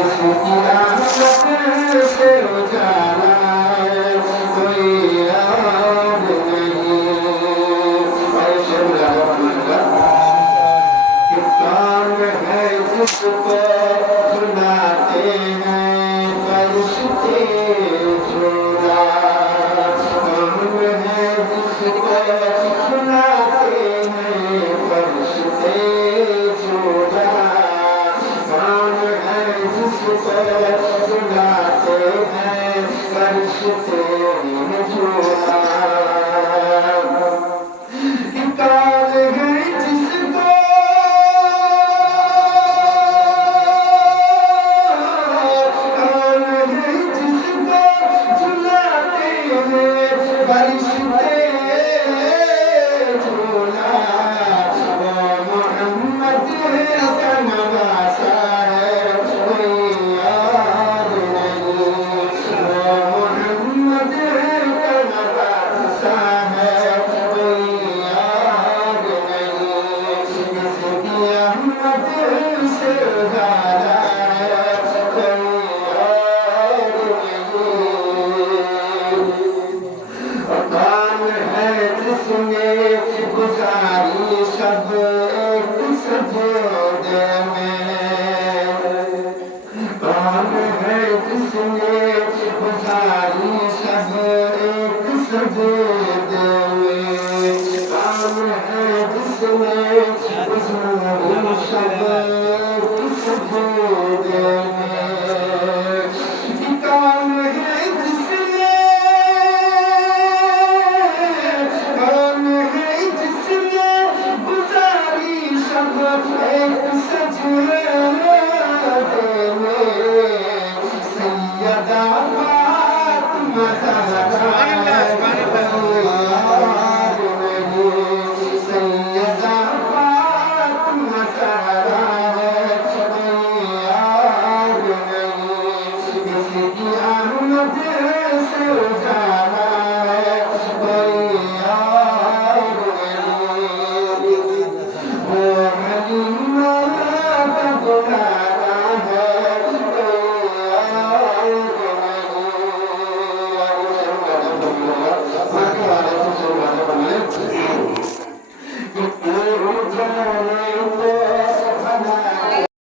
इसकी आफत से उजाला कोई और नहीं। और शेर कि कौन है जिसको सुनाते हैं फरिश्ते झूला, कौन है जिसको सुनाते हैं फरिश्ते झूला, कौन है जिसको सुनाते हैं फरिश्ते झूला।